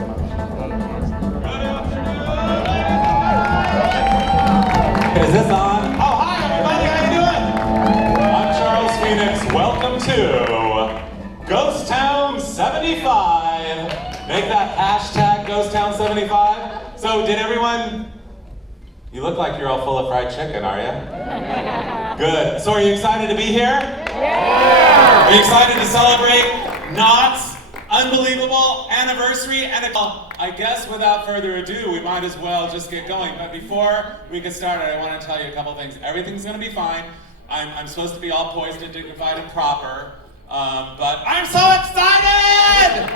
Is this on? Oh, hi everybody, how you doing? I'm Charles Phoenix. Welcome to Ghost Town 75. Make that hashtag Ghost Town 75. So did everyone, you look like you're all full of fried chicken, are you? Good. So are you excited to be here? Yeah! Are you excited to celebrate Knott's unbelievable anniversary? And I guess without further ado, we might as well just get going. But before we get started, I want to tell you a couple things. Everything's going to be fine. I'm supposed to be all poised and dignified and proper, but I'm so excited!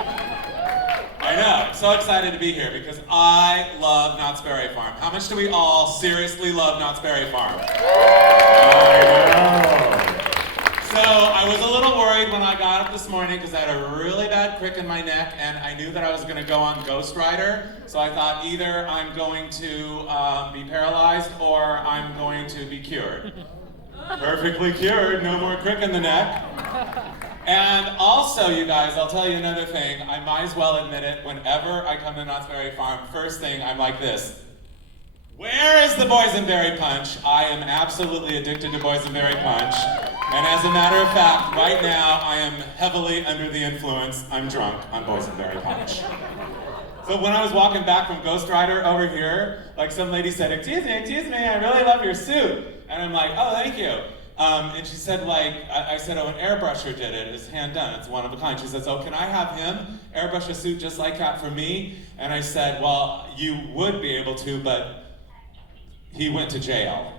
I know, I'm so excited to be here because I love Knott's Berry Farm. How much do we all seriously love Knott's Berry Farm? So I was a little worried when I got up this morning because I had a really bad crick in my neck and I knew that I was going to go on Ghost Rider. So I thought either I'm going to be paralyzed or I'm going to be cured. Perfectly cured, no more crick in the neck. And also, you guys, I'll tell you another thing. I might as well admit it. Whenever I come to Knott's Berry Farm, first thing I'm like this. Where is the Boysenberry punch? I am absolutely addicted to Boysenberry punch. And as a matter of fact, right now I am heavily under the influence. I'm drunk on Boysenberry punch. So when I was walking back from Ghost Rider over here, like some lady said, excuse me, I really love your suit. And I'm like, oh, thank you. And she said, I said, oh, an airbrusher did it. It's hand done. It's one of a kind. She says, oh, can I have him airbrush a suit just like that for me? And I said, well, you would be able to, but he went to jail.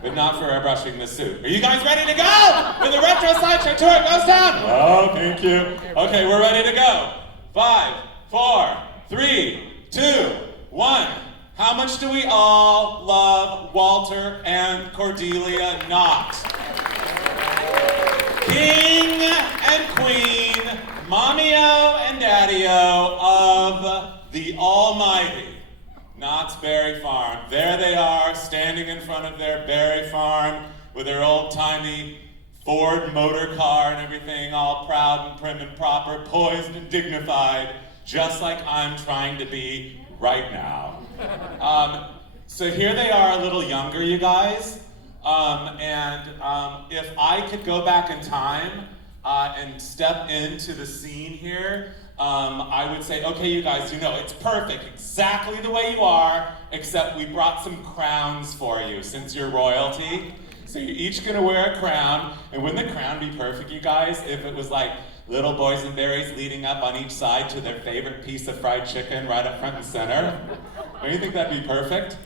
But not for airbrushing the suit. Are you guys ready to go with the Retro Sideshow Tour at Ghost Town? Oh, thank you. Okay, we're ready to go. 5, 4, 3, 2, 1. How much do we all love Walter and Cordelia Knott? King and Queen, Mommy-O and Daddy-O of the almighty Knott's Berry Farm. There they are, standing in front of their berry farm with their old-timey Ford motor car and everything, all proud and prim and proper, poised and dignified, just like I'm trying to be right now. So here they are, a little younger, you guys. If I could go back in time and step into the scene here, I would say, okay, you guys, you know, it's perfect, exactly the way you are, except we brought some crowns for you since you're royalty. So you're each gonna wear a crown, and wouldn't the crown be perfect, you guys, if it was like little boysenberries leading up on each side to their favorite piece of fried chicken right up front and center? Don't you think that'd be perfect?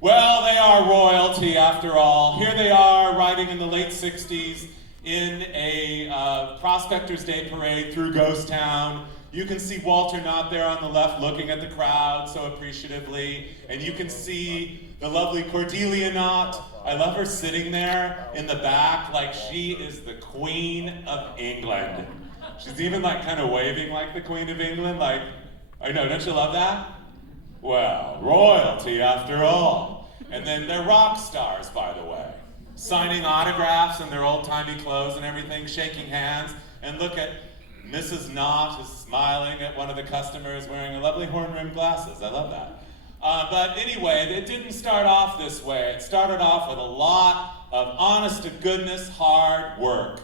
Well, they are royalty after all. Here they are riding in the late 60s in a Prospectors Day parade through Ghost Town. You can see Walter Knott there on the left looking at the crowd so appreciatively. And you can see the lovely Cordelia Knott. I love her sitting there in the back like she is the Queen of England. She's even like kind of waving like the Queen of England, like, I know, don't you love that? Well, royalty after all. And then they're rock stars, by the way. Signing autographs in their old-timey clothes and everything, shaking hands. And look at Mrs. Knott is smiling at one of the customers wearing a lovely horn-rimmed glasses. I love that. But anyway, it didn't start off this way. It started off with a lot of honest-to-goodness hard work.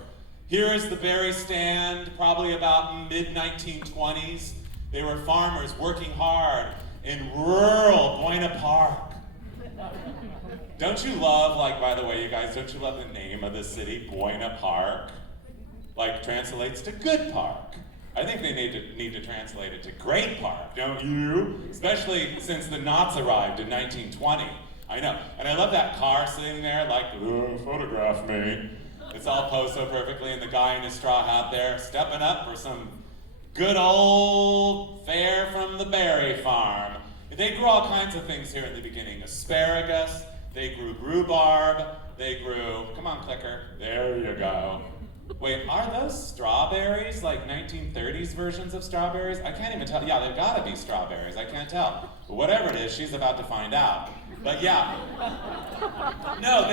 Here is the berry stand, probably about mid-1920s. They were farmers working hard in rural Buena Park. Don't you love, like, by the way, you guys, don't you love the name of the city, Buena Park? Like, translates to good park. I think they need to translate it to great park, don't you? Especially since the Knotts arrived in 1920. I know. And I love that car sitting there, like, photograph me. It's all posed so perfectly, and the guy in his straw hat there, stepping up for some good old fare from the berry farm. They grew all kinds of things here in the beginning. Asparagus, they grew rhubarb, they grew, come on clicker, there you go. Wait, are those strawberries, like 1930s versions of strawberries? I can't even tell, yeah, they've gotta be strawberries, I can't tell. But whatever it is, she's about to find out. But yeah, no,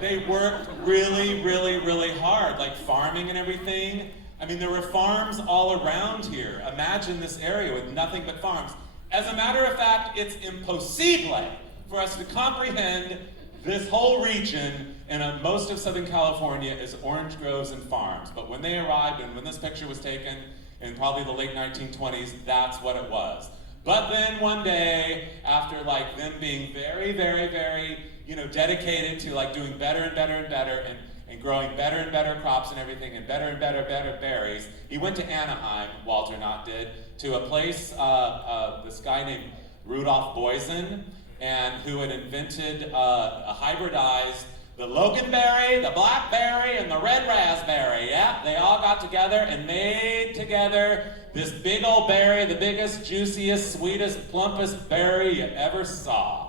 they worked really, really, really hard, like farming and everything. I mean, there were farms all around here. Imagine this area with nothing but farms. As a matter of fact, it's impossible for us to comprehend this whole region in most of Southern California is orange groves and farms. But when they arrived and when this picture was taken in probably the late 1920s, that's what it was. But then one day, after like them being very, very, very, dedicated to like doing better and better and better and growing better and better crops and everything and better berries, he went to Anaheim, Walter Knott did, to a place, this guy named Rudolph Boysen, and who had invented hybridized the loganberry, the blackberry, and the red raspberry. Yeah, they all got together and made together this big old berry, the biggest, juiciest, sweetest, plumpest berry you ever saw.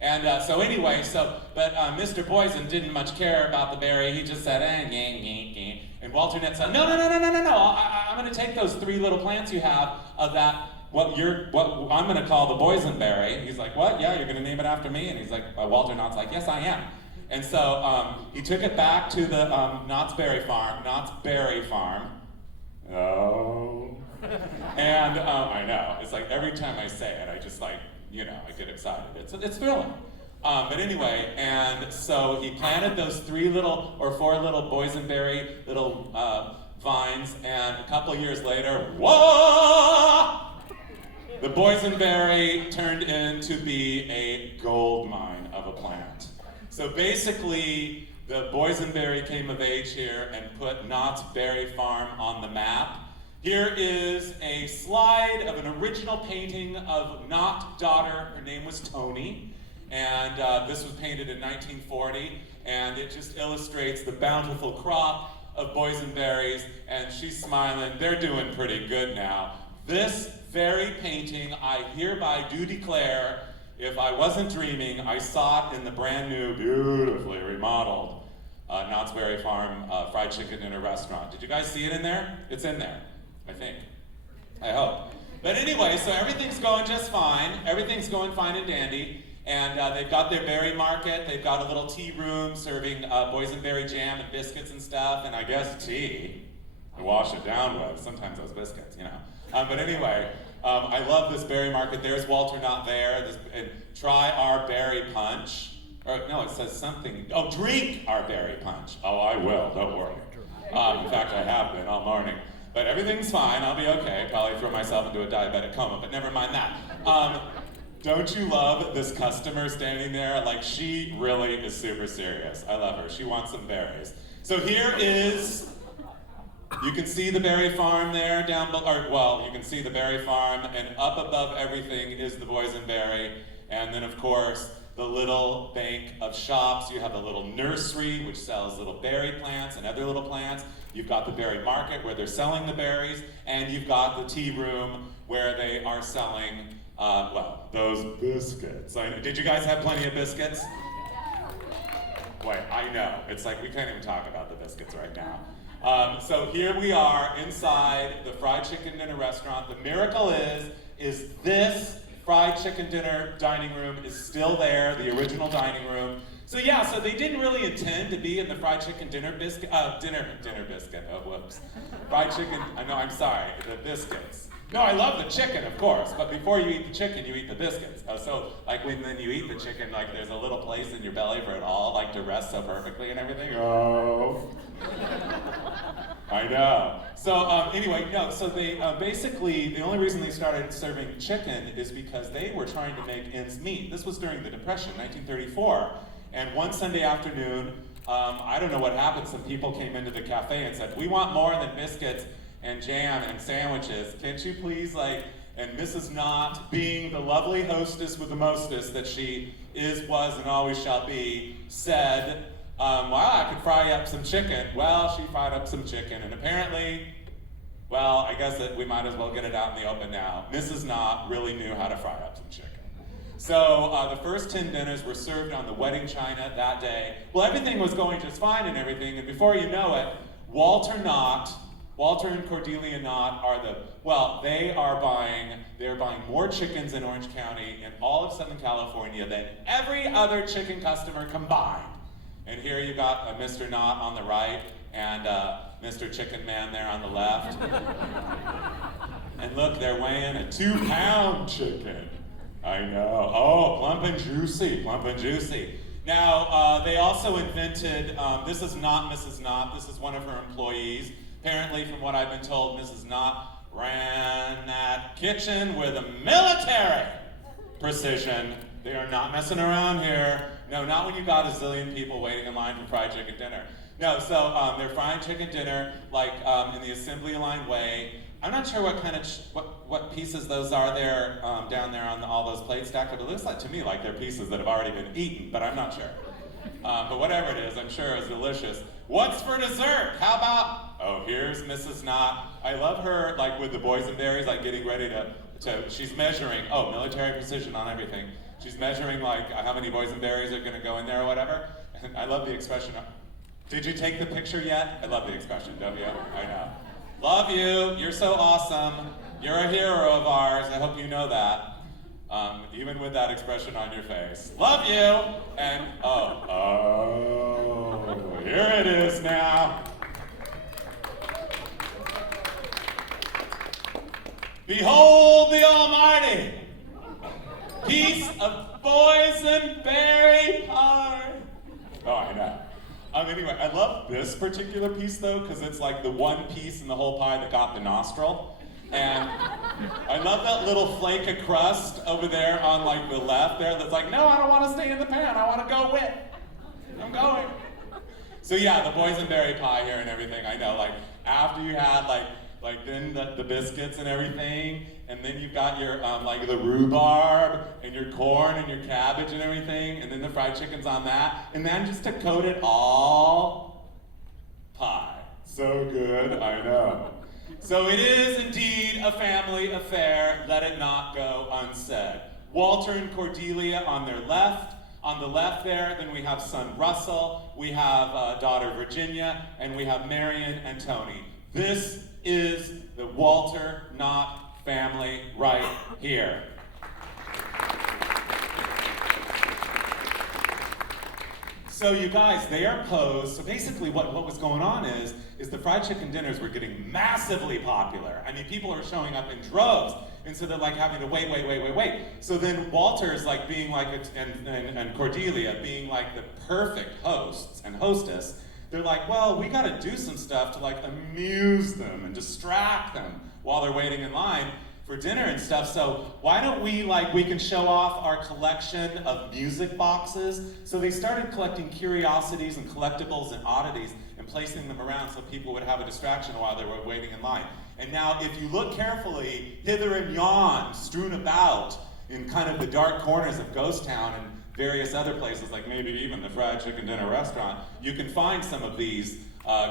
And but Mr. Boysen didn't much care about the berry. He just said, and Walter Knott said, no, I'm going to take those 3 little plants you have of that, what I'm going to call the Boysenberry. He's like, what? Yeah, you're going to name it after me? And he's like, Walter Knott's like, yes, I am. And so he took it back to the Knott's Berry Farm. Oh. And I know, it's like every time I say it, I just like, I get excited. It's thrilling. But anyway, and so he planted those 4 little boysenberry little vines, and a couple years later, whoa! The boysenberry turned into be a gold mine of a plant. So basically, the boysenberry came of age here and put Knott's Berry Farm on the map. Here is a slide of an original painting of Knott daughter. Her name was Tony, and this was painted in 1940, and it just illustrates the bountiful crop of boysenberries, and she's smiling. They're doing pretty good now. This very painting, I hereby do declare, if I wasn't dreaming, I saw it in the brand new, beautifully remodeled Knott's Berry Farm fried chicken dinner restaurant. Did you guys see it in there? It's in there. I think. I hope. But anyway, so everything's going just fine. Everything's going fine and dandy. And they've got their berry market. They've got a little tea room serving boysenberry jam and biscuits and stuff. And I guess tea to wash it down with. Sometimes those biscuits, But anyway, I love this berry market. There's Walter Knott there. And try our berry punch. Or no, it says something. Oh, drink our berry punch. Oh, I will. Don't worry. In fact, I have been all morning. But everything's fine, I'll be okay. Probably throw myself into a diabetic coma, but never mind that. Don't you love this customer standing there? Like, she really is super serious. I love her. She wants some berries. So here is, you can see the berry farm there you can see the berry farm, and up above everything is the boysenberry. And then, of course, the little bank of shops. You have a little nursery, which sells little berry plants and other little plants. You've got the berry market where they're selling the berries, and you've got the tea room where they are selling, those biscuits. Did you guys have plenty of biscuits? Wait, I know. It's like we can't even talk about the biscuits right now. So here we are inside the fried chicken dinner restaurant. The miracle is this fried chicken dinner dining room is still there, the original dining room. So yeah, so they didn't really intend to be in the fried chicken dinner biscuit, dinner biscuit, oh whoops. Fried chicken, I'm sorry, the biscuits. No, I love the chicken, of course, but before you eat the chicken, you eat the biscuits. So like when then you eat the chicken, like there's a little place in your belly for it all like to rest so perfectly and everything. Oh. I know. So so they basically, the only reason they started serving chicken is because they were trying to make ends meet. This was during the Depression, 1934. And one Sunday afternoon, I don't know what happened, some people came into the cafe and said, we want more than biscuits and jam and sandwiches. Can't you please, and Mrs. Knott, being the lovely hostess with the mostest that she is, was, and always shall be, said, I could fry up some chicken. Well, she fried up some chicken, and apparently, I guess that we might as well get it out in the open now. Mrs. Knott really knew how to fry up some chicken. So the first 10 dinners were served on the wedding china that day. Well, everything was going just fine and everything, and before you know it, Walter and Cordelia Knott they're buying more chickens in Orange County in all of Southern California than every other chicken customer combined. And here you got Mr. Knott on the right, and Mr. Chicken Man there on the left. And look, they're weighing a 2-pound chicken. I know. Oh, plump and juicy, plump and juicy. Now, they also invented, this is not Mrs. Knott, this is one of her employees. Apparently, from what I've been told, Mrs. Knott ran that kitchen with a military precision. They are not messing around here. No, not when you got a zillion people waiting in line for fried chicken dinner. No, so they're frying chicken dinner, like in the assembly line way. I'm not sure what kind of, what pieces those are there, down there on all those plates stacked up. It looks like to me like they're pieces that have already been eaten, but I'm not sure. But whatever it is, I'm sure it's delicious. What's for dessert? How about, oh, here's Mrs. Knott. I love her, like with the boysenberries, like getting ready to she's measuring, oh, military precision on everything. She's measuring like how many boysenberries are gonna go in there or whatever. And I love the expression, did you take the picture yet? I love the expression, don't you? I know. Love you, you're so awesome. You're a hero of ours, I hope you know that. Even with that expression on your face. Love you, and oh, here it is now. Behold the Almighty, piece of boysenberry pie. Oh, I know. Anyway, I love this particular piece though, because it's like the one piece in the whole pie that got the nostril. And I love that little flake of crust over there on like the left there that's like, no, I don't want to stay in the pan, I want to go with. I'm going. So yeah, the boysenberry pie here and everything, I know, like after you had like then the biscuits and everything, and then you've got your like the rhubarb and your corn and your cabbage and everything, and then the fried chicken's on that, and then just to coat it all, pie. So good, I know. So it is indeed a family affair, let it not go unsaid. Walter and Cordelia on their left. On the left there, then we have son Russell, we have daughter Virginia, and we have Marion and Tony. This is the Walter Knott family right here. So you guys, they are posed. So basically what was going on is the fried chicken dinners were getting massively popular. I mean, people are showing up in droves. And so they're like having to wait. So then Walter's like being like, and Cordelia being like the perfect hosts and hostess. They're like, well, we gotta do some stuff to like amuse them and distract them while they're waiting in line for dinner and stuff. So why don't we can show off our collection of music boxes. So they started collecting curiosities and collectibles and oddities and placing them around so people would have a distraction while they were waiting in line. And now if you look carefully, hither and yon, strewn about in kind of the dark corners of Ghost Town and various other places, like maybe even the fried chicken dinner restaurant, you can find some of these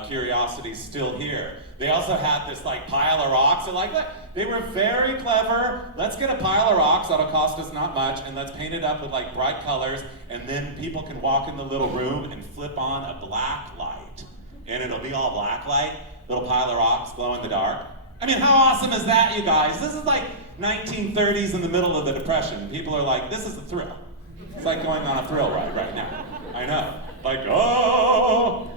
curiosities still here. They also had this like pile of rocks. They're like, they were very clever. Let's get a pile of rocks that'll cost us not much, and let's paint it up with like bright colors, and then people can walk in the little room and flip on a black light, and it'll be all black light, little pile of rocks glow in the dark. I mean, how awesome is that, you guys? This is like 1930s in the middle of the Depression. People are like, this is a thrill. It's like going on a thrill ride right now. I know. Like, oh!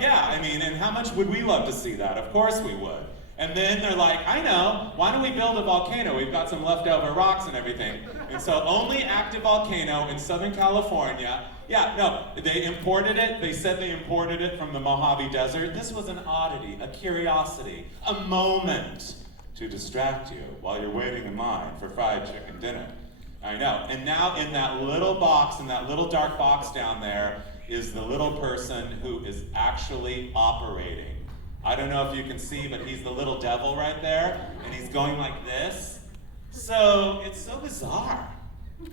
Yeah, I mean, and how much would we love to see that? Of course we would. And then they're like, I know, why don't we build a volcano? We've got some leftover rocks and everything. And so only active volcano in Southern California. Yeah, no, they imported it. They said they imported it from the Mojave Desert. This was an oddity, a curiosity, a moment to distract you while you're waiting in line for fried chicken dinner. I know. And now in that little box, in that little dark box down there, is the little person who is actually operating. I don't know if you can see, but he's the little devil right there, and he's going like this. So it's so bizarre.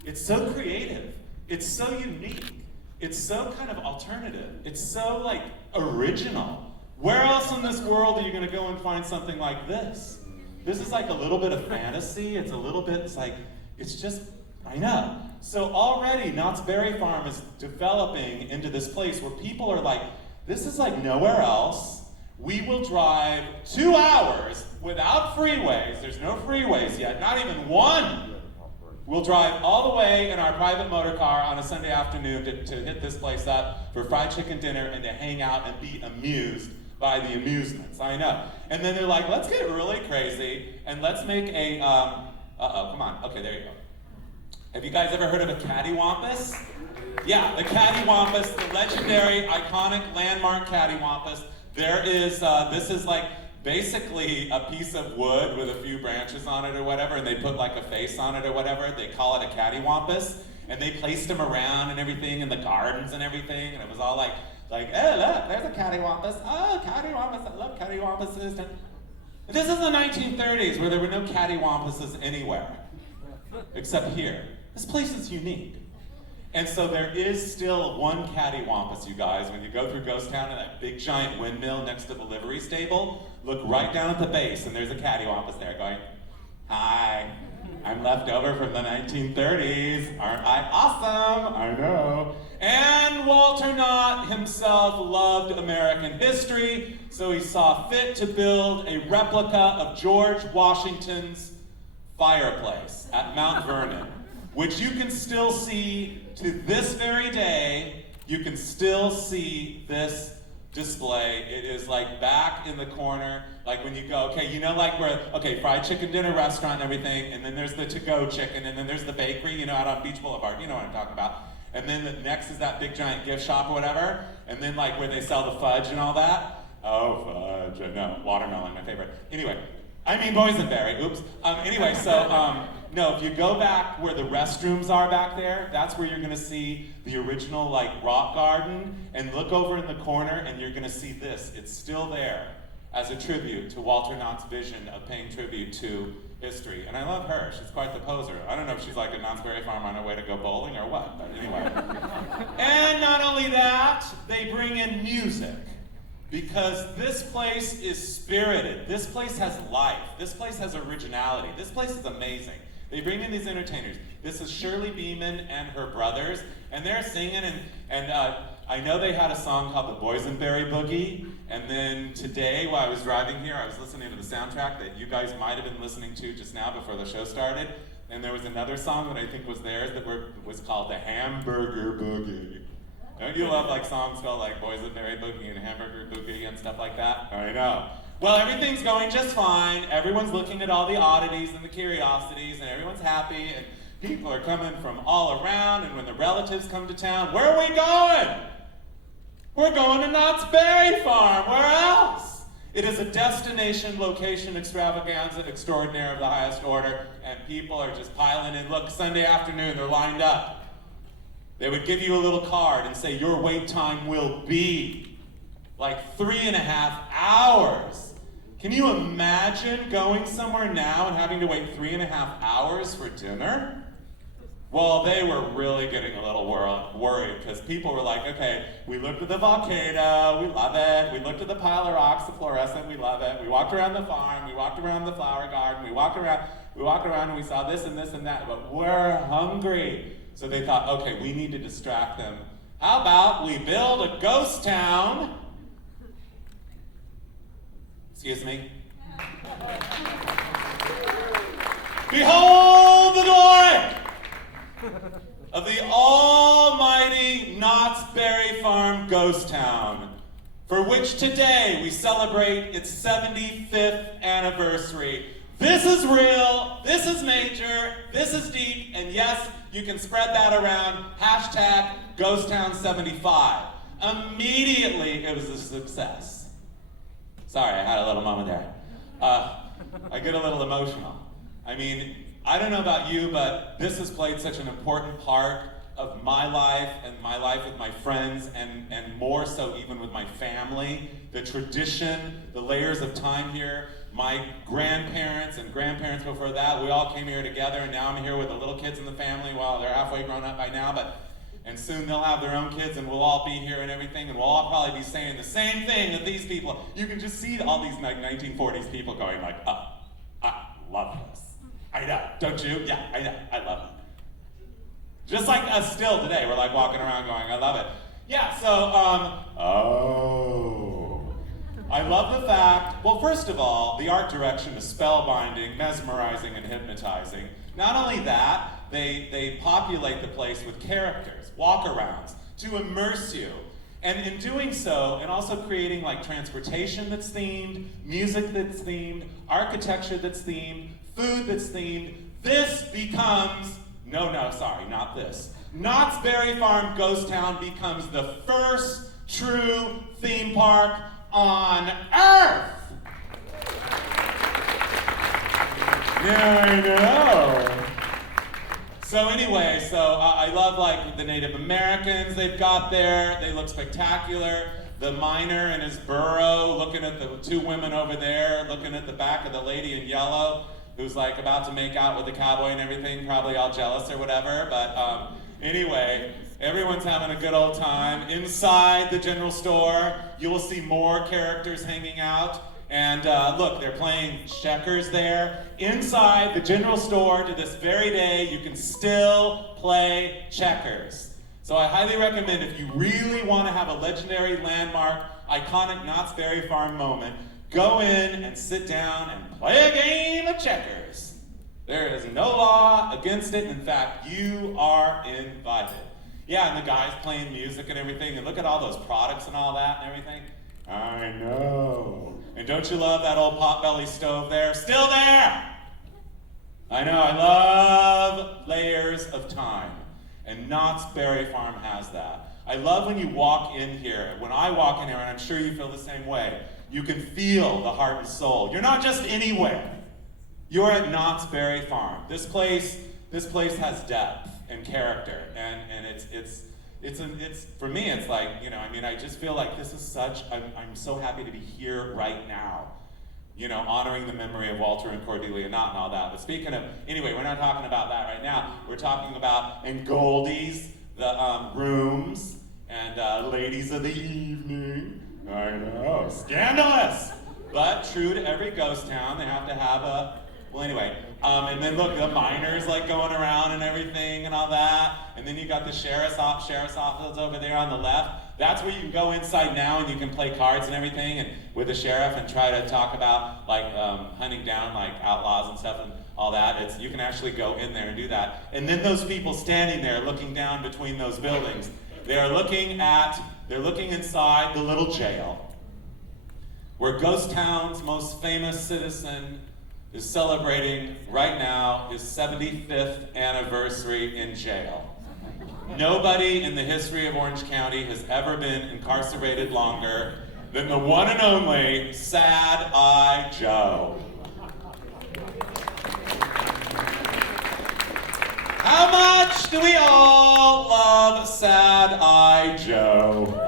It's so creative. It's so unique. It's so kind of alternative. It's so like original. Where else in this world are you going to go and find something like this? This is like a little bit of fantasy. It's a little bit, it's like, it's just, I know. So already Knott's Berry Farm is developing into this place where people are like, this is like nowhere else. We will drive 2 hours without freeways. There's no freeways yet, not even one. We'll drive all the way in our private motor car on a Sunday afternoon to hit this place up for fried chicken dinner and to hang out and be amused by the amusements, I know. And then they're like, let's get really crazy and let's make a, come on, okay, there you go. Have you guys ever heard of a cattywampus? Yeah, the cattywampus, the legendary, iconic, landmark cattywampus. There is, this is like basically a piece of wood with a few branches on it or whatever, and they put like a face on it or whatever. They call it a cattywampus, and they placed them around and everything in the gardens and everything, and it was all like, hey, look, there's a cattywampus. Oh, cattywampus, I love cattywampuses. This is the 1930s where there were no cattywampuses anywhere, except here. This place is unique. And so there is still one cattywampus, you guys. When you go through Ghost Town and that big giant windmill next to the livery stable, look right down at the base and there's a cattywampus there going, hi, I'm left over from the 1930s. Aren't I awesome? I know. And Walter Knott himself loved American history, so he saw fit to build a replica of George Washington's fireplace at Mount Vernon, which you can still see to this very day. You can still see this display. It is like back in the corner, like when you go, okay, you know, like where, okay, fried chicken dinner restaurant and everything, and then there's the to-go chicken, and then there's the bakery, you know, out on Beach Boulevard, you know what I'm talking about. And then the next is that big giant gift shop or whatever, and then like where they sell the fudge and all that. Oh, fudge, no, watermelon, my favorite. Anyway, I mean Boysenberry, oops. Anyway, so, no, if you go back where the restrooms are back there, that's where you're gonna see the original like rock garden, and look over in the corner and you're gonna see this. It's still there as a tribute to Walter Knott's vision of paying tribute to history. And I love her, she's quite the poser. I don't know if she's like a Knott's Berry Farm on her way to go bowling or what, but anyway. And not only that, they bring in music. Because this place is spirited, this place has life, this place has originality, this place is amazing. They bring in these entertainers. This is Shirley Beeman and her brothers, and they're singing, and I know they had a song called the Boysenberry Boogie, and then today while I was driving here, I was listening to the soundtrack that you guys might have been listening to just now before the show started, and there was another song that I think was theirs that was called the Hamburger Boogie. Don't you love like songs called like Boysenberry Boogie and Hamburger Boogie and stuff like that? I know. Well, everything's going just fine. Everyone's looking at all the oddities and the curiosities, and everyone's happy, and people are coming from all around, and when the relatives come to town, where are we going? We're going to Knott's Berry Farm. Where else? It is a destination location extravaganza extraordinaire of the highest order, and people are just piling in. Look, Sunday afternoon, they're lined up. They would give you a little card and say, your wait time will be like 3.5 hours. Can you imagine going somewhere now and having to wait 3.5 hours for dinner? Well, they were really getting a little worried because people were like, okay, we looked at the volcano, we love it. We looked at the pile of rocks, the fluorescent, we love it. We walked around the farm, we walked around the flower garden, we walked around and we saw this and this and that, but we're hungry. So they thought, okay, we need to distract them. How about we build a ghost town? Excuse me? Behold the glory of the almighty Knott's Berry Farm Ghost Town, for which today we celebrate its 75th anniversary. This is real, this is major, this is deep, and yes, you can spread that around, hashtag GhostTown75. Immediately, it was a success. Sorry, I had a little moment there. I get a little emotional. I mean, I don't know about you, but this has played such an important part of my life and my life with my friends, and more so even with my family. The tradition, the layers of time here. My grandparents and grandparents before that, we all came here together, and now I'm here with the little kids in the family. Well, they're halfway grown up by now, and soon they'll have their own kids, and we'll all be here and everything, and we'll all probably be saying the same thing that these people. You can just see all these like 1940s people going like, I love this. I know, don't you? Yeah, I know, I love it. Just like us still today, we're like walking around going, I love it. Yeah, so, I love the fact, well, first of all, the art direction is spellbinding, mesmerizing, and hypnotizing. Not only that, they populate the place with characters, walk-arounds, to immerse you. And in doing so, and also creating like transportation that's themed, music that's themed, architecture that's themed, food that's themed, this becomes, sorry, not this. Knott's Berry Farm Ghost Town becomes the first true theme park on Earth. Yeah, I know. So anyway, I love like the Native Americans they've got there. They look spectacular. The miner in his burrow, looking at the two women over there, looking at the back of the lady in yellow, who's like about to make out with the cowboy and everything, probably all jealous or whatever. But anyway, everyone's having a good old time. Inside the general store, you will see more characters hanging out. And look, they're playing checkers there. Inside the general store, to this very day, you can still play checkers. So I highly recommend, if you really want to have a legendary, landmark, iconic Knott's Berry Farm moment, go in and sit down and play a game of checkers. There is no law against it. In fact, you are invited. Yeah, and the guy's playing music and everything, and look at all those products and all that and everything. I know. And don't you love that old potbelly stove there? Still there! I know, I love layers of time. And Knott's Berry Farm has that. I love when you walk in here. When I walk in here, and I'm sure you feel the same way, you can feel the heart and soul. You're not just anywhere. You're at Knott's Berry Farm. This place has depth and character, and it's for me, it's like, I just feel like this is such, I'm so happy to be here right now, honoring the memory of Walter and Cordelia Knott and all that. But speaking of, anyway, we're not talking about that right now. We're talking about, and Goldie's, the rooms, and ladies of the evening. I know, scandalous! But true to every ghost town, they have to have and then look, the miners like going around and everything and all that. And then you got the sheriff's office over there on the left. That's where you can go inside now and you can play cards and everything and with the sheriff and try to talk about like hunting down like outlaws and stuff and all that. You can actually go in there and do that. And then those people standing there looking down between those buildings, they're looking inside the little jail where Ghost Town's most famous citizen is celebrating right now his 75th anniversary in jail. Nobody in the history of Orange County has ever been incarcerated longer than the one and only Sad Eye Joe. How much do we all love Sad Eye Joe?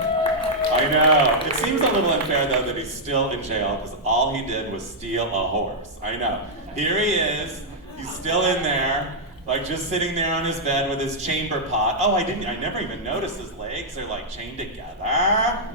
I know. It seems a little unfair, though, that he's still in jail because all he did was steal a horse. I know. Here he is. He's still in there, like just sitting there on his bed with his chamber pot. Oh, I never even noticed his legs are like chained together.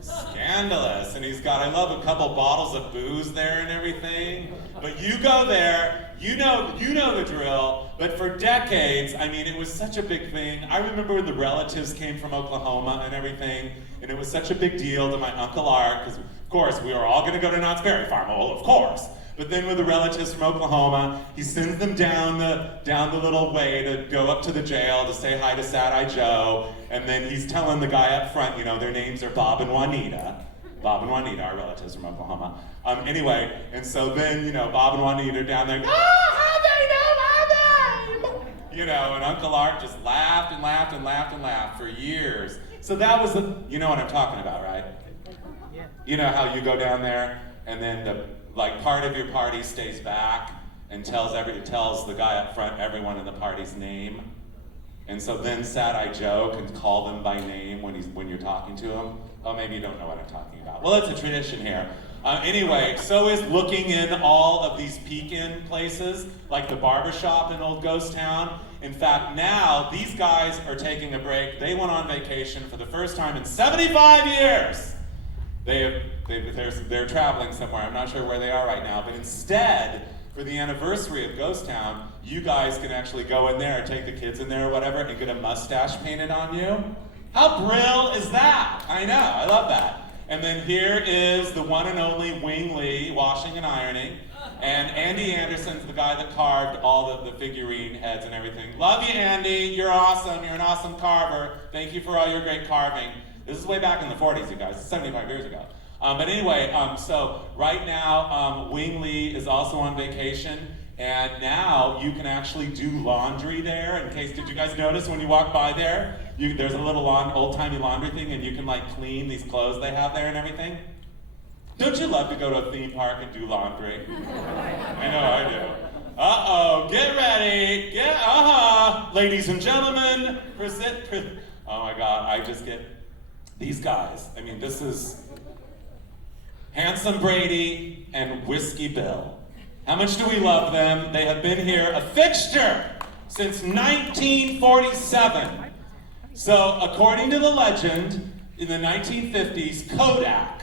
Scandalous. And he's got, I love a couple bottles of booze there and everything. But you go there, you know the drill. But for decades, it was such a big thing. I remember when the relatives came from Oklahoma and everything, and it was such a big deal to my Uncle Art, because of course we were all gonna go to Knott's Berry Farm, well, of course. But then with the relatives from Oklahoma, he sends them down the little way to go up to the jail to say hi to Sad Eye Joe, and then he's telling the guy up front, their names are Bob and Juanita. Bob and Juanita, our relatives from Oklahoma. Anyway, and so then, Bob and Juanita are down there, how they know my name? And Uncle Art just laughed and laughed and laughed and laughed for years. So that was you know what I'm talking about, right? Yeah. You know how you go down there, and then part of your party stays back and tells the guy up front everyone in the party's name. And so then Sad Eye Joe can call them by name when you're talking to him. Oh, maybe you don't know what I'm talking about. Well, it's a tradition here. Anyway, so is looking in all of these peek-in places, like the barbershop in Old Ghost Town. In fact, now these guys are taking a break. They went on vacation for the first time in 75 years. They're traveling somewhere. I'm not sure where they are right now, but instead, for the anniversary of Ghost Town, you guys can actually go in there and take the kids in there or whatever and get a mustache painted on you. How brill is that? I know, I love that. And then here is the one and only Wing Lee washing and ironing. And Andy Anderson's the guy that carved all the figurine heads and everything. Love you, Andy. You're awesome. You're an awesome carver. Thank you for all your great carving. This is way back in the 40s, you guys. It's 75 years ago. But anyway, so right now, Wing Lee is also on vacation, and now you can actually do laundry there. In case, did you guys notice when you walk by there, there's a little old-timey laundry thing, and you can like clean these clothes they have there and everything? Don't you love to go to a theme park and do laundry? I know I do. Uh-oh, get ready, ladies and gentlemen, oh my God, I just get these guys. I mean, this is Handsome Brady and Whiskey Bill. How much do we love them? They have been here, a fixture, since 1947. So, according to the legend, in the 1950s, Kodak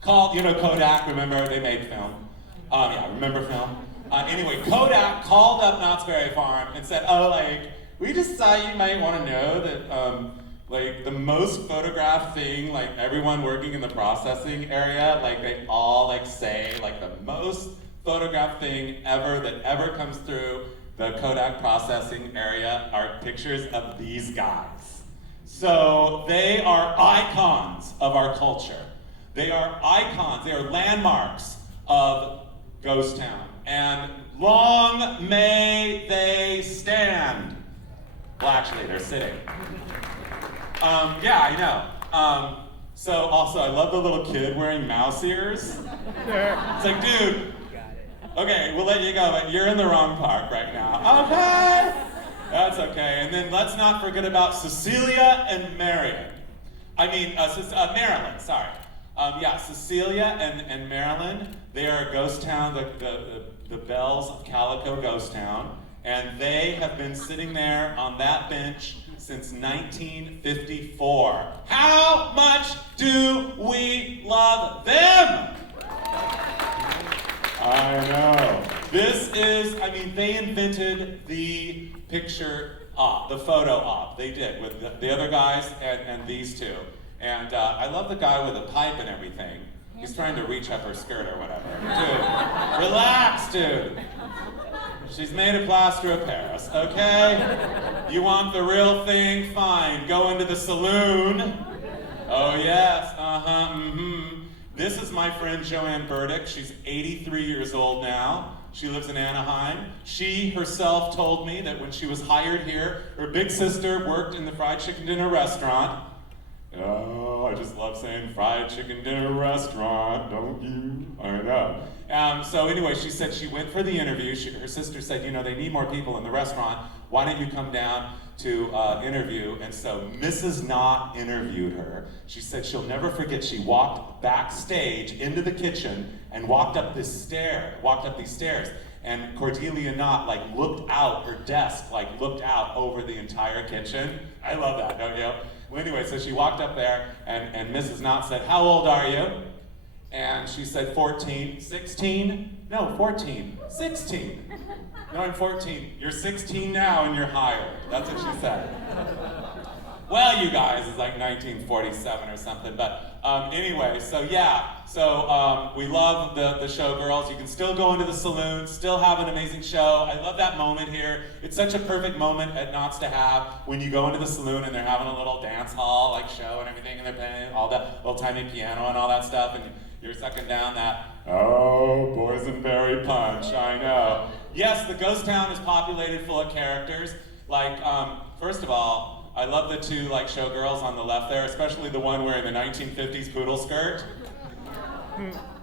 called, you know Kodak, remember, they made film. Yeah, remember film? Anyway, Kodak called up Knott's Berry Farm and said, oh, like, we just thought you might want to know that, like, the most photographed thing, like, everyone working in the processing area, like, they all, like, say, like, the most photographed thing ever that ever comes through the Kodak processing area are pictures of these guys. So, they are icons of our culture. They are icons, they are landmarks of Ghost Town. And long may they stand. Well, actually, they're sitting. Yeah, I know. So also, I love the little kid wearing mouse ears. It's like, dude, okay, we'll let you go, but you're in the wrong park right now. Okay? That's okay. And then let's not forget about Cecilia and Marion. Marilyn, sorry. Yeah, Cecilia and Marilyn, they are a ghost town, the Bells of Calico Ghost Town, and they have been sitting there on that bench since 1954. How much do we love them? I know. This is, they invented the picture op, the photo op. They did, with the other guys and these two. And I love the guy with the pipe and everything. He's trying to reach up her skirt or whatever. Dude, relax, dude. She's made of plaster of Paris, okay? You want the real thing? Fine. Go into the saloon. Oh, yes. This is my friend Joanne Burdick. She's 83 years old now. She lives in Anaheim. She herself told me that when she was hired here, her big sister worked in the fried chicken dinner restaurant. Oh, I just love saying fried chicken dinner restaurant, don't you? I know. So anyway, she said she went for the interview. Her sister said, they need more people in the restaurant. Why don't you come down to interview? And so Mrs. Knott interviewed her. She said she'll never forget, she walked backstage into the kitchen and walked up these stairs. And Cordelia Knott, looked out, her desk, looked out over the entire kitchen. I love that, don't you? Well, anyway, so she walked up there, and Mrs. Knott said, how old are you? And she said, 14. 16? No, 14. 16. No, I'm 14. You're 16 now, and you're hired. That's what she said. Well, you guys, it's like 1947 or something, but anyway, so yeah. So we love the showgirls. You can still go into the saloon, still have an amazing show. I love that moment here. It's such a perfect moment at Knott's to have when you go into the saloon and they're having a little dance hall show and everything, and they're playing all that little tiny piano and all that stuff, and you're sucking down that, oh, Boysenberry punch, I know. Yes, the ghost town is populated full of characters. First of all, I love the two showgirls on the left there, especially the one wearing the 1950s poodle skirt.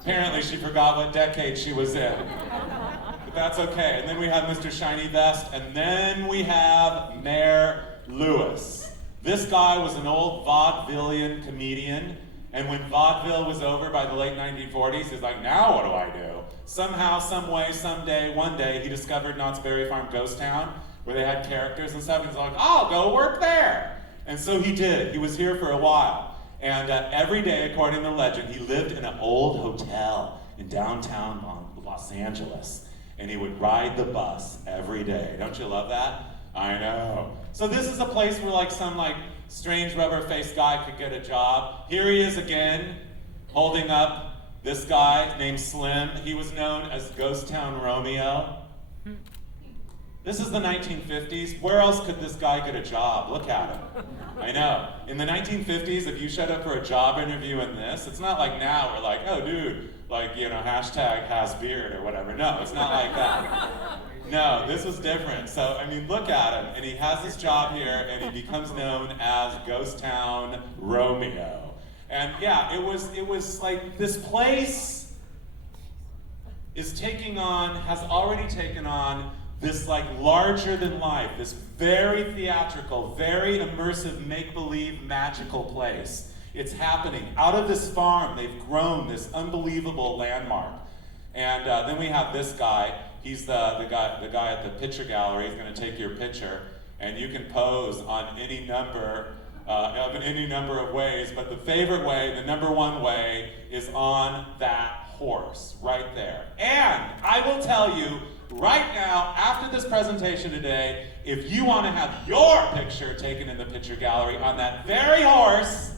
Apparently she forgot what decade she was in. But that's okay. And then we have Mr. Shiny Vest, and then we have Mayor Lewis. This guy was an old vaudevillian comedian, and when vaudeville was over by the late 1940s, he's like, now what do I do? Somehow, some way, someday, one day, he discovered Knott's Berry Farm Ghost Town, where they had characters and stuff, and he's like, I'll go work there. And so he did. He was here for a while. And every day, according to legend, he lived in an old hotel in downtown Los Angeles. And he would ride the bus every day. Don't you love that? I know. So this is a place where some strange rubber-faced guy could get a job. Here he is again, holding up this guy named Slim. He was known as Ghost Town Romeo. This is the 1950s. Where else could this guy get a job? Look at him. I know. In the 1950s, if you showed up for a job interview in this, it's not like now we're like, oh dude, like, you know, hashtag has beard or whatever. No, it's not like that. No, this was different. So, I mean, look at him. And he has this job here, and he becomes known as Ghost Town Romeo. And yeah, it was like this place is has already taken on this like larger than life, this very theatrical, very immersive, make-believe, magical place. It's happening. Out of this farm, they've grown this unbelievable landmark. And then we have this guy. He's the guy at the picture gallery. He's going to take your picture, and you can pose on any number of ways. But the favorite way, the number one way, is on that horse right there. And I will tell you right now, after this presentation today, if you want to have your picture taken in the picture gallery on that very horse,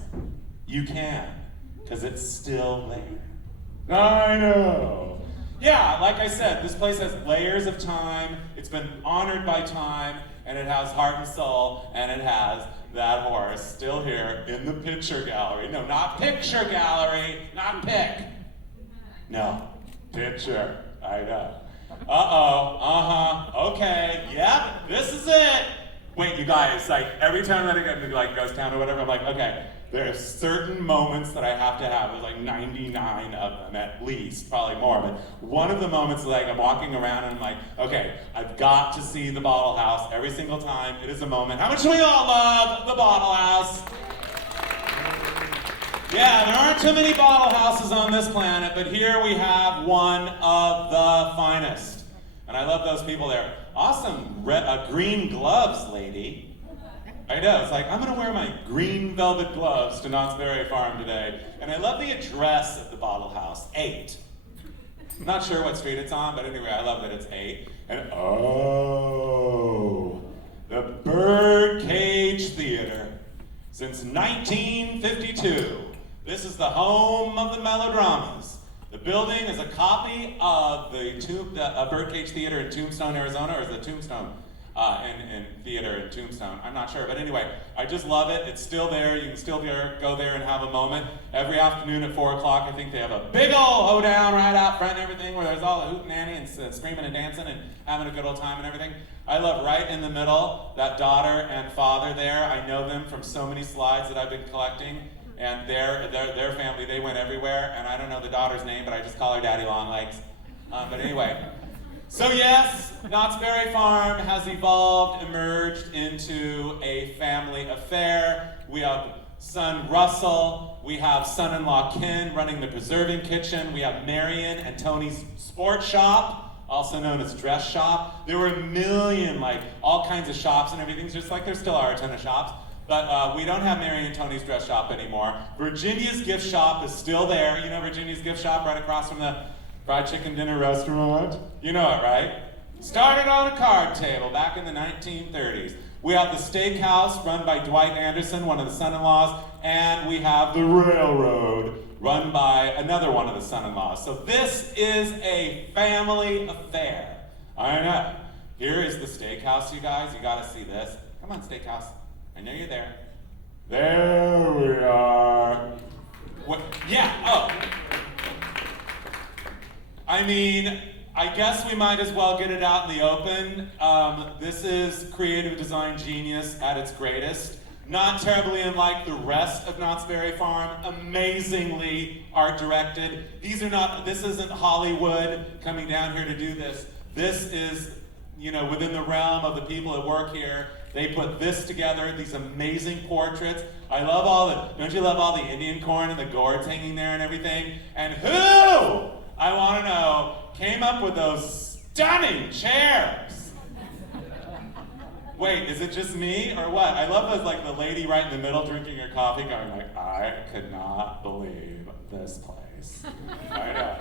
you can, because it's still there. I know. Yeah, like I said, this place has layers of time, it's been honored by time, and it has heart and soul, and it has that horse still here in the picture gallery. No, not picture gallery, not pic. No, picture, I know. Okay, yeah, this is it. Wait, you guys, like, every time that I get to like Ghost Town or whatever, I'm like, okay, there are certain moments that I have to have. There's like 99 of them at least, probably more. But one of the moments, like, I'm walking around and I'm like, okay, I've got to see the Bottle House every single time. It is a moment. How much do we all love the Bottle House? Yeah, there aren't too many bottle houses on this planet, but here we have one of the finest. And I love those people there. Awesome green gloves, lady. I know, it's like, I'm gonna wear my green velvet gloves to Knott's Berry Farm today. And I love the address of the Bottle House, 8. I'm not sure what street it's on, but anyway, I love that it's 8. And the Birdcage Theater. Since 1952. This is the home of the melodramas. The building is a copy of the Birdcage Theater in Tombstone, Arizona, or is it Tombstone in Theater in Tombstone? I'm not sure, but anyway, I just love it. It's still there. You can still go there and have a moment. Every afternoon at 4 o'clock, I think they have a big old hoedown right out front and everything, where there's all the hootenanny and screaming and dancing and having a good old time and everything. I love right in the middle, that daughter and father there. I know them from so many slides that I've been collecting. And their family, they went everywhere, and I don't know the daughter's name, but I just call her Daddy Longlegs. But anyway, so yes, Knott's Berry Farm has emerged into a family affair. We have son Russell, we have son-in-law Ken running the preserving kitchen, we have Marion and Tony's sports shop, also known as dress shop. There were a million, like, all kinds of shops and everything, just like there still are a ton of shops. But we don't have Mary and Tony's dress shop anymore. Virginia's gift shop is still there. You know Virginia's gift shop right across from the fried chicken dinner restaurant? You know it, right? Started on a card table back in the 1930s. We have the Steakhouse run by Dwight Anderson, one of the son-in-laws, and we have the Railroad run by another one of the son-in-laws. So this is a family affair. I know. Here is the Steakhouse, you guys. You gotta see this. Come on, Steakhouse. I know you're there. There we are. What? Yeah, oh. I mean, I guess we might as well get it out in the open. This is creative design genius at its greatest. Not terribly unlike the rest of Knott's Berry Farm. Amazingly art directed. This isn't Hollywood coming down here to do this. This is, within the realm of the people that work here. They put this together, these amazing portraits. Don't you love all the Indian corn and the gourds hanging there and everything? And who, I want to know, came up with those stunning chairs? Wait, is it just me or what? I love those, like the lady right in the middle drinking her coffee going like, I could not believe this place. I know.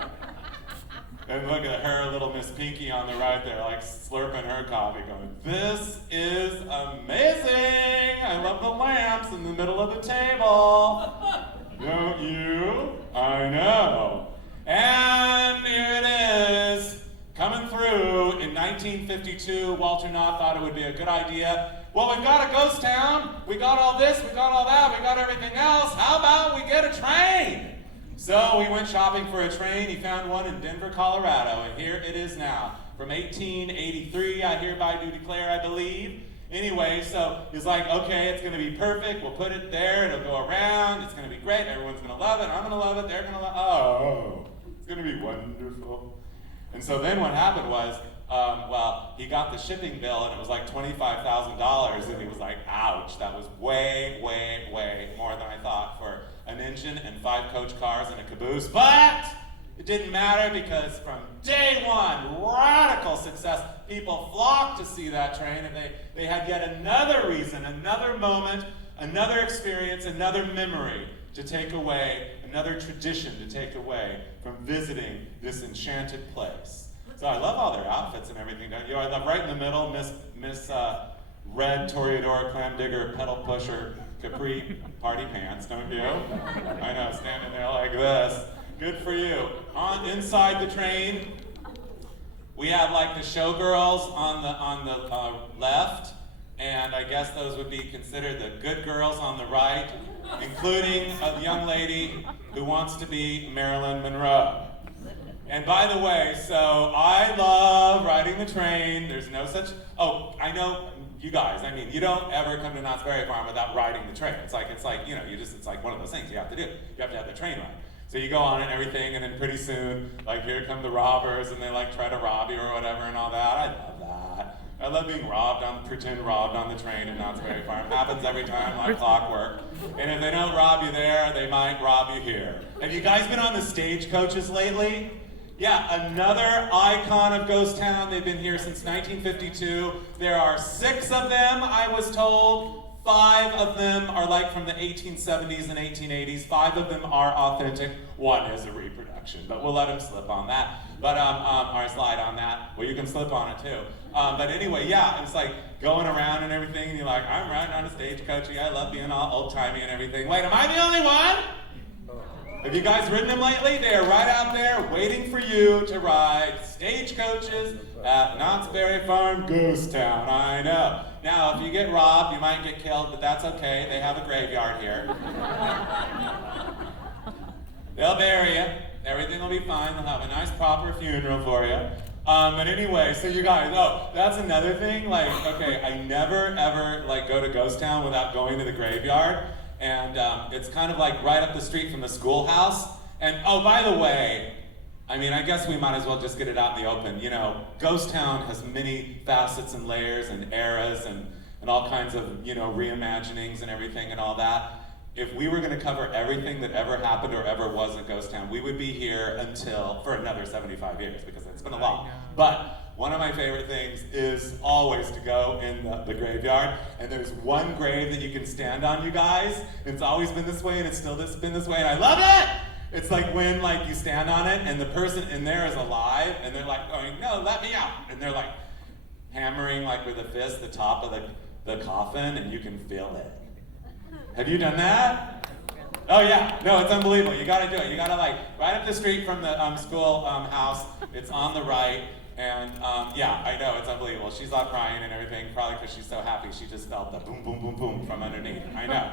And look at her, little Miss Pinky on the right there, like slurping her coffee, going, this is amazing! I love the lamps in the middle of the table. Don't you? I know. And here it is, coming through in 1950. 1952, Walter Knott thought it would be a good idea. Well, we've got a ghost town, we got all this, we got all that, we got everything else. How about we get a train? So we went shopping for a train. He found one in Denver, Colorado, and here it is now. From 1883, I hereby do declare, I believe. Anyway, so he's like, okay, it's going to be perfect. We'll put it there. It'll go around. It's going to be great. Everyone's going to love it. I'm going to love it. They're going to love it. Oh, it's going to be wonderful. And so then what happened was, well, he got the shipping bill, and it was like $25,000, and he was like, ouch, that was way, way, way more than I thought for an engine and 5 coach cars and a caboose. But it didn't matter, because from day one, radical success. People flocked to see that train, and they had yet another reason, another moment, another experience, another memory to take away, another tradition to take away from visiting this enchanted place. So I love all their outfits and everything, don't you? I love right in the middle, Miss Red Toreador Clam Digger Pedal Pusher Capri Party Pants, don't you? I know, standing there like this. Good for you. Inside the train, we have like the showgirls on the left, and I guess those would be considered the good girls on the right, including a young lady who wants to be Marilyn Monroe. And by the way, so I love riding the train. There's no such, oh, I know you guys, I mean, you don't ever come to Knott's Berry Farm without riding the train. It's like, you know, it's like one of those things you have to do. You have to have the train ride. So you go on and everything, and then pretty soon, like, here come the robbers, and they like try to rob you or whatever and all that. I love that. I love being pretend robbed on the train at Knott's Berry Farm. Happens every time, like clockwork. And if they don't rob you there, they might rob you here. Have you guys been on the stagecoaches lately? Yeah, another icon of Ghost Town. They've been here since 1952. There are 6 of them, I was told. 5 of them are like from the 1870s and 1880s. 5 of them are authentic. 1 is a reproduction, but we'll let him slip on that. But or slide on that. Well, you can slip on it too. But anyway, yeah, it's like going around and everything, and you're like, I'm riding on a stagecoach. I love being all old-timey and everything. Wait, am I the only one? Have you guys ridden them lately? They are right out there waiting for you to ride stagecoaches at Knott's Berry Farm Ghost Town. I know. Now, if you get robbed, you might get killed, but that's okay. They have a graveyard here. They'll bury you. Everything will be fine. They'll have a nice, proper funeral for you. But anyway, so you guys, oh, that's another thing. Like, okay, I never, ever, like, go to Ghost Town without going to the graveyard. And it's kind of like right up the street from the schoolhouse. And oh, by the way, I mean, I guess we might as well just get it out in the open. You know, Ghost Town has many facets and layers and eras and all kinds of, you know, reimaginings and everything and all that. If we were going to cover everything that ever happened or ever was in Ghost Town, we would be here for another 75 years, because it's been a lot. But one of my favorite things is always to go in the graveyard, and there's one grave that you can stand on, you guys. It's always been this way, and it's still been this way, and I love it! It's like when like you stand on it, and the person in there is alive, and they're like going, no, let me out! And they're like hammering like with a fist the top of the coffin, and you can feel it. Have you done that? Oh yeah, no, it's unbelievable. You gotta do it. You gotta like, right up the street from the school house, it's on the right. And yeah, I know, it's unbelievable. She's all crying and everything, probably because she's so happy she just felt the boom, boom, boom, boom from underneath. I know.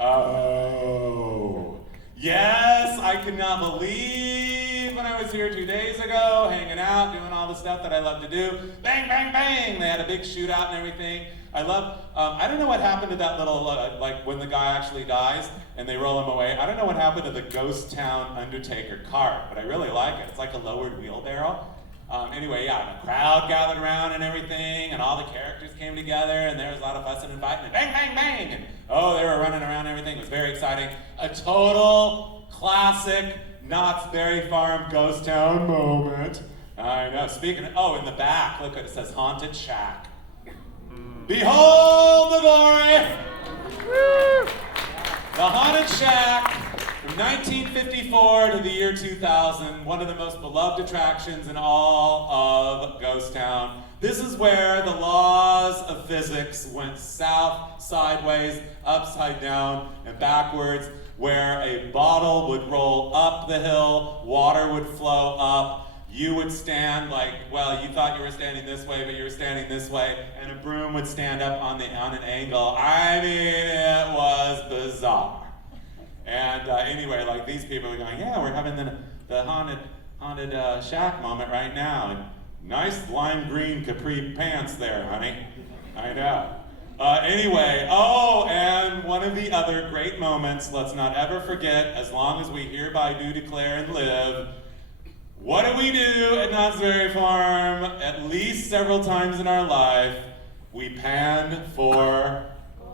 Oh. Yes, I could not believe when I was here 2 days ago, hanging out, doing all the stuff that I love to do. Bang, bang, bang! They had a big shootout and everything. I love, I don't know what happened to that little, like when the guy actually dies and they roll him away. I don't know what happened to the Ghost Town Undertaker cart, but I really like it. It's like a lowered wheelbarrow. Anyway, yeah, and the crowd gathered around and everything, and all the characters came together, and there was a lot of fussing and fighting, and bang, bang, bang! And oh, they were running around and everything. It was very exciting. A total classic Knott's Berry Farm Ghost Town moment. I know. Speaking of, oh, in the back, look, it says Haunted Shack. Behold the glory! The Haunted Shack. From 1954 to the year 2000, one of the most beloved attractions in all of Ghost Town. This is where the laws of physics went south, sideways, upside down, and backwards, where a bottle would roll up the hill, water would flow up, you would stand like, well, you thought you were standing this way, but you were standing this way, and a broom would stand up on an angle. I mean, it was bizarre. And anyway, like these people are going, yeah, we're having the haunted shack moment right now. And nice lime green capri pants there, honey. I know. Anyway, oh, and one of the other great moments, let's not ever forget, as long as we hereby do declare and live, what do we do at Knott's Berry Farm at least several times in our life? We pan for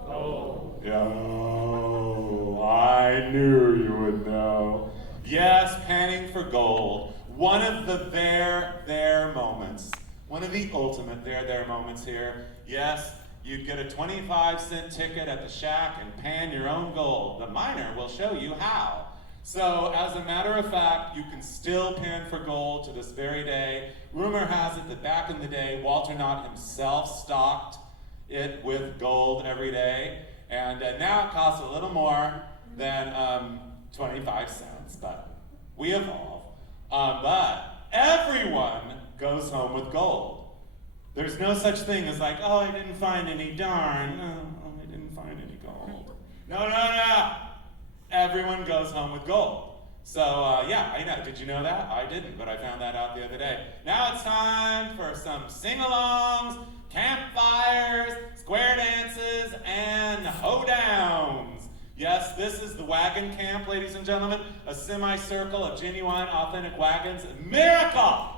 gold. Oh, I knew you would know. Yes, panning for gold. One of the there moments. One of the ultimate there moments here. Yes, you'd get a 25-cent ticket at the shack and pan your own gold. The miner will show you how. So, as a matter of fact, you can still pan for gold to this very day. Rumor has it that back in the day, Walter Knott himself stocked it with gold every day. And now it costs a little more than 25 cents, but we evolve. But everyone goes home with gold. There's no such thing as like, oh, I didn't find any darn. Oh, I didn't find any gold. No. Everyone goes home with gold. So, yeah, I know. Did you know that? I didn't, but I found that out the other day. Now it's time for some sing-alongs, campfires, square dances, and hoedowns. Yes, this is the wagon camp, ladies and gentlemen, a semicircle of genuine, authentic wagons. Miracle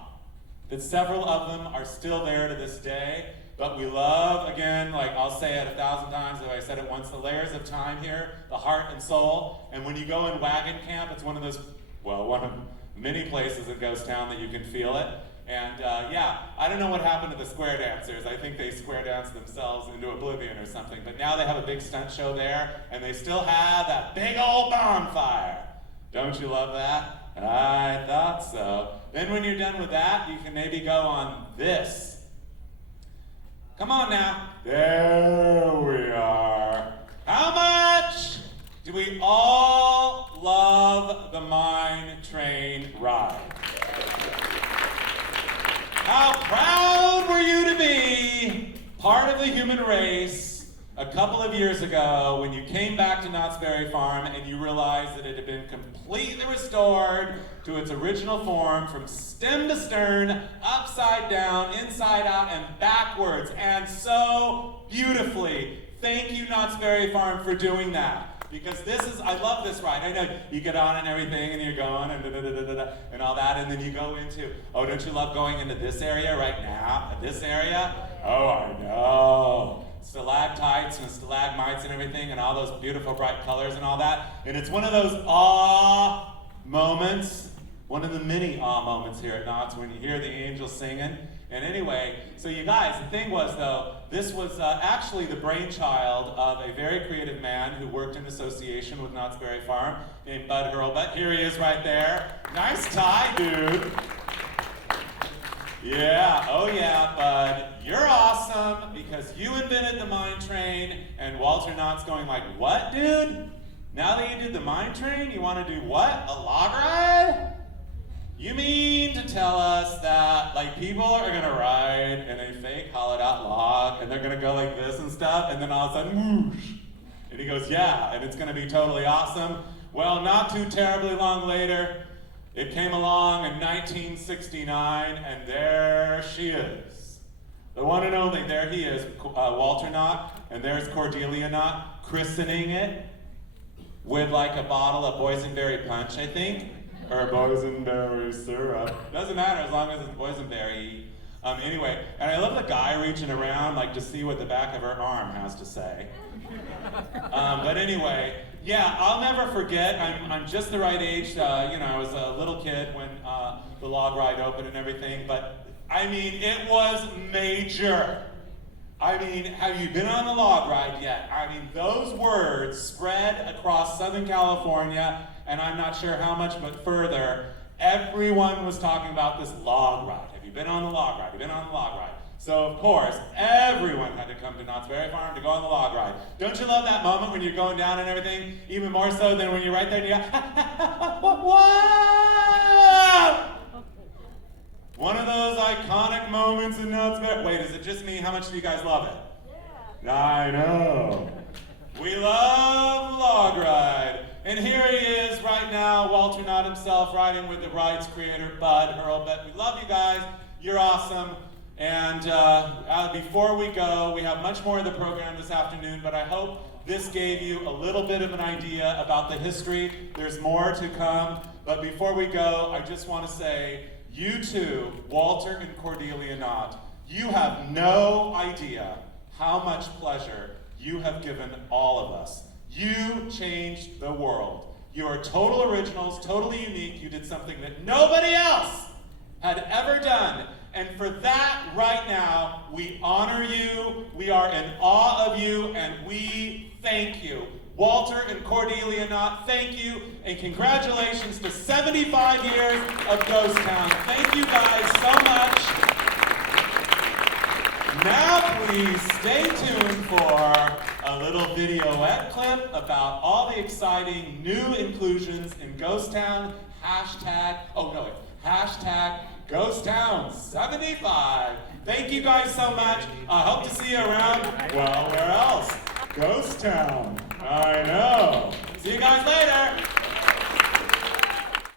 that several of them are still there to this day. But we love, again, like I'll say it 1,000 times, if I said it once, the layers of time here, the heart and soul. And when you go in wagon camp, it's one of those, well, one of many places in Ghost Town that you can feel it. And yeah, I don't know what happened to the square dancers. I think they square danced themselves into oblivion or something. But now they have a big stunt show there, and they still have that big old bonfire. Don't you love that? I thought so. Then when you're done with that, you can maybe go on this. Come on now. There we are. How much do we all love the mine train ride? How proud were you to be part of the human race a couple of years ago when you came back to Knott's Berry Farm and you realized that it had been completely restored to its original form from stem to stern, upside down, inside out, and backwards, and so beautifully. Thank you, Knott's Berry Farm, for doing that. Because this is, I love this ride. I know you get on and everything and you're going and all that, and then you go into, oh, don't you love going into this area right now? This area? Oh, I know. Stalactites and stalagmites and everything and all those beautiful bright colors and all that. And it's one of those awe moments, one of the many awe moments here at Knott's when you hear the angels singing. And anyway, so you guys, the thing was though, this was actually the brainchild of a very creative man who worked in association with Knott's Berry Farm named Bud Hurlbut. Here he is right there. Nice tie, dude. Yeah, oh yeah, Bud, you're awesome because you invented the mine train, and Walter Knott's going like, what, dude? Now that you did the mine train, you want to do what? A log ride? You mean to tell us that, like, people are going to ride in a fake hollowed out log, and they're going to go like this and stuff, and then all of a sudden, whoosh. And he goes, yeah, and it's going to be totally awesome. Well, not too terribly long later, it came along in 1969, and there she is. The one and only, there he is, Walter Knott, and there's Cordelia Knott, christening it with like a bottle of Boysenberry punch, I think, or Boysenberry syrup. Doesn't matter as long as it's Boysenberry. Anyway, and I love the guy reaching around like to see what the back of her arm has to say. But anyway, yeah, I'll never forget. I'm just the right age. I was a little kid when the log ride opened and everything. But I mean, it was major. I mean, have you been on the log ride yet? I mean, those words spread across Southern California, and I'm not sure how much, but further. Everyone was talking about this log ride. Have you been on the log ride? Have you been on the log ride? So, of course, everyone had to come to Knott's Berry Farm to go on the log ride. Don't you love that moment when you're going down and everything? Even more so than when you're right there and you go, whoa! One of those iconic moments in Knott's Berry. Wait, is it just me? How much do you guys love it? Yeah. I know. We love Log Ride. And here he is right now, Walter Knott himself, riding with the ride's creator, Bud Hurlbut. We love you guys. You're awesome. And before we go, we have much more of the program this afternoon, but I hope this gave you a little bit of an idea about the history. There's more to come. But before we go, I just want to say, you two, Walter and Cordelia Knott, you have no idea how much pleasure you have given all of us. You changed the world. You are total originals, totally unique. You did something that nobody else had ever done. And for that, right now, we honor you, we are in awe of you, and we thank you. Walter and Cordelia Knott, thank you, and congratulations to 75 years of Ghost Town. Thank you guys so much. Now please stay tuned for a little videoette clip about all the exciting new inclusions in Ghost Town. Hashtag Ghost Town 75. Thank you guys so much. I hope to see you around. Well, where else? Ghost Town. I know. See you guys later.